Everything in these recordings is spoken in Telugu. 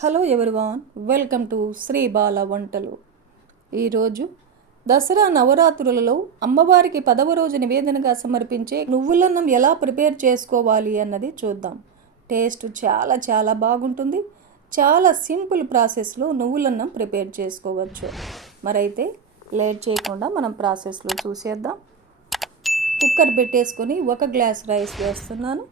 Hello everyone, welcome to Sri Bala Vantalu. ఈరోజు దసరా నవరాత్రులలో అమ్మవారికి 10వ రోజు నివేదనగా సమర్పించే నువ్వులన్నం ఎలా ప్రిపేర్ చేసుకోవాలి అన్నది చూద్దాం. టేస్ట్ చాలా బాగుంటుంది. చాలా సింపుల్ ప్రాసెస్లో నువ్వులన్నం ప్రిపేర్ చేసుకోవచ్చు. మరైతే లేట్ చేయకుండా మనం ప్రాసెస్లో చూసేద్దాం. కుక్కర్ పెట్టేసుకొని 1 గ్లాస్ రైస్ వేస్తున్నాను.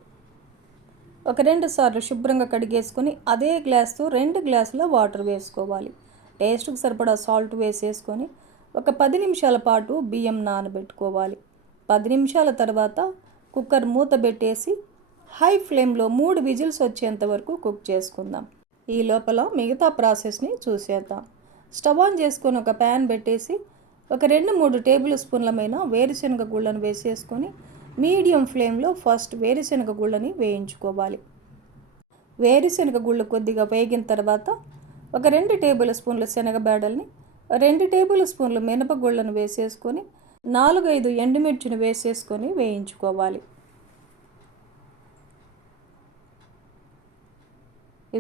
ఒక 2 సార్లు శుభ్రంగా కడిగేసుకొని అదే గ్లాస్తో 2 గ్లాసుల వాటర్ వేసుకోవాలి. టేస్ట్కి సరిపడా సాల్ట్ వేసేసుకొని ఒక 10 నిమిషాల పాటు బియ్యం నానబెట్టుకోవాలి. 10 నిమిషాల తర్వాత కుక్కర్ మూత పెట్టేసి హై ఫ్లేమ్లో 3 విజిల్స్ వచ్చేంత వరకు కుక్ చేసుకుందాం. ఈ లోపల మిగతా ప్రాసెస్ని చూసేద్దాం. స్టవ్ ఆన్ చేసుకొని ఒక ప్యాన్ పెట్టేసి ఒక 2-3 టేబుల్ స్పూన్లమైన వేరుశనగ గుళ్ళను వేసేసుకొని మీడియం ఫ్లేమ్లో ఫస్ట్ వేరుశనగ గుళ్ళని వేయించుకోవాలి. వేరుశనగ గుళ్ళు కొద్దిగా వేగిన తర్వాత ఒక 2 టేబుల్ స్పూన్ల శనగబేడల్ని, 2 టేబుల్ స్పూన్లు మినపగుళ్ళను వేసేసుకొని 4-5 ఎండుమిర్చిని వేసేసుకొని వేయించుకోవాలి.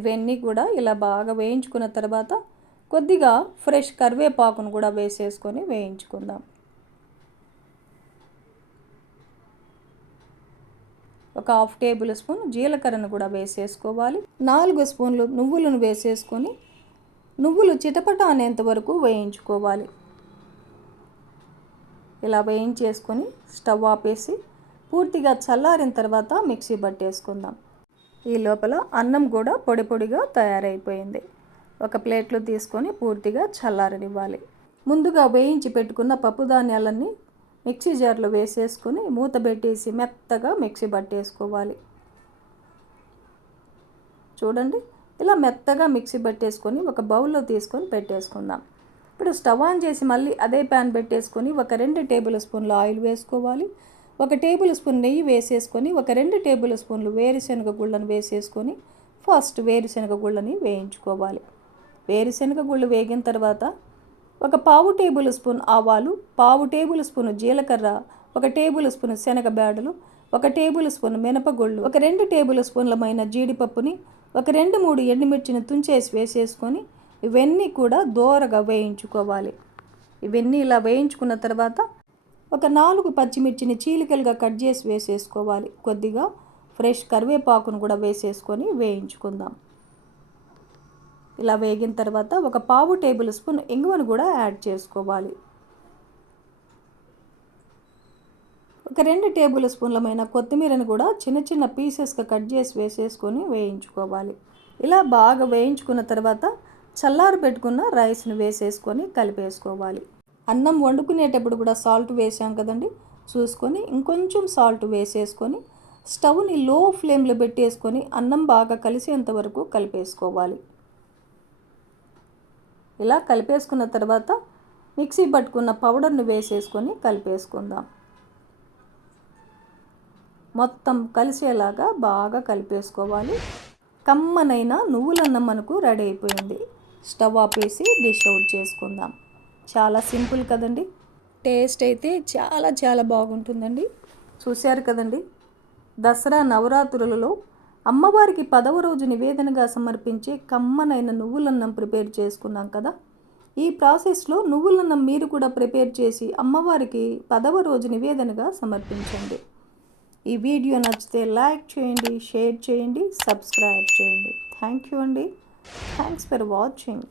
ఇవన్నీ కూడా ఇలా బాగా వేయించుకున్న తర్వాత కొద్దిగా ఫ్రెష్ కరివేపాకును కూడా వేసేసుకొని వేయించుకుందాం. ఒక 1/2 టేబుల్ స్పూన్ జీలకర్రను కూడా వేసేసుకోవాలి. 4 స్పూన్లు నువ్వులను వేసేసుకొని నువ్వులు చిటపట అనేంత వరకు వేయించుకోవాలి. ఇలా వేయించేసుకొని స్టవ్ ఆపేసి పూర్తిగా చల్లారిన తర్వాత మిక్సీ పట్టేసుకుందాం. ఈ లోపల అన్నం కూడా పొడిగా తయారైపోయింది. ఒక ప్లేట్లో తీసుకొని పూర్తిగా చల్లారనివ్వాలి. ముందుగా వేయించి పెట్టుకున్న పప్పు ధాన్యాలన్నీ మిక్సీ జార్లో వేసేసుకొని మూత పెట్టేసి మెత్తగా మిక్సీ పట్టేసుకోవాలి. చూడండి, ఇలా మెత్తగా మిక్సీ పట్టేసుకొని ఒక బౌల్లో తీసుకొని పెట్టేసుకుందాం. ఇప్పుడు స్టవ్ ఆన్ చేసి మళ్ళీ అదే ప్యాన్ పెట్టేసుకొని ఒక 2 టేబుల్ స్పూన్ల ఆయిల్ వేసుకోవాలి. 1 టేబుల్ స్పూన్ నెయ్యి వేసేసుకొని ఒక 2 టేబుల్ స్పూన్లు వేరుశనగ గుళ్ళను వేసేసుకొని ఫస్ట్ వేరుశనగ గుళ్ళని వేయించుకోవాలి. వేరుశనగ గుళ్ళు వేగిన తర్వాత ఒక 1/2 టేబుల్ స్పూన్ ఆవాలు, 1/2 టేబుల్ స్పూన్ జీలకర్ర, 1 టేబుల్ స్పూన్ శనగబేడలు, 1 టేబుల్ స్పూన్ మినపగుళ్ళు, ఒక 2 టేబుల్ స్పూన్లమైన జీడిపప్పుని, ఒక 2-3 ఎండుమిర్చిని తుంచేసి వేసేసుకొని ఇవన్నీ కూడా దోరగా వేయించుకోవాలి. ఇవన్నీ ఇలా వేయించుకున్న తర్వాత ఒక 4 పచ్చిమిర్చిని చీలికలుగా కట్ చేసి వేసేసుకోవాలి. కొద్దిగా ఫ్రెష్ కరివేపాకును కూడా వేసేసుకొని వేయించుకుందాం. ఇలా వేగిన తర్వాత ఒక 1/2 టేబుల్ స్పూన్ ఇంగువను కూడా యాడ్ చేసుకోవాలి. ఒక 2 టేబుల్ స్పూన్లమైన కొత్తిమీరను కూడా చిన్న పీసెస్గా కట్ చేసి వేసేసుకొని వేయించుకోవాలి. ఇలా బాగా వేయించుకున్న తర్వాత చల్లారి పెట్టుకున్న రైస్ని వేసేసుకొని కలిపేసుకోవాలి. అన్నం వండుకునేటప్పుడు కూడా సాల్ట్ వేసాం కదండి, చూసుకొని ఇంకొంచెం సాల్ట్ వేసేసుకొని స్టవ్ని లో ఫ్లేమ్లో పెట్టేసుకొని అన్నం బాగా కలిసేంత వరకు కలిపేసుకోవాలి. ఇలా కలిపేసుకున్న తర్వాత మిక్సీ పట్టుకున్న పౌడర్ని వేసేసుకొని కలిపేసుకుందాం. మొత్తం కలిసేలాగా బాగా కలిపేసుకోవాలి. కమ్మనైన నువ్వులన్నం మనకు రెడీ అయిపోయింది. స్టవ్ ఆపేసి డిష్ అవుట్ చేసుకుందాం. చాలా సింపుల్ కదండి. టేస్ట్ అయితే చాలా బాగుంటుందండి. చూశారు కదండి, దసరా నవరాత్రులలో అమ్మవారికి 10వ రోజు నివేదనగా సమర్పించే కమ్మనైన నువ్వులన్నం ప్రిపేర్ చేసుకున్నాం కదా. ఈ ప్రాసెస్లో నువ్వులన్నం మీరు కూడా ప్రిపేర్ చేసి అమ్మవారికి 10వ రోజు నివేదనగా సమర్పించండి. ఈ వీడియో నచ్చితే లైక్ చేయండి, షేర్ చేయండి, సబ్స్క్రైబ్ చేయండి. థ్యాంక్ యూ అండి. Thanks for watching.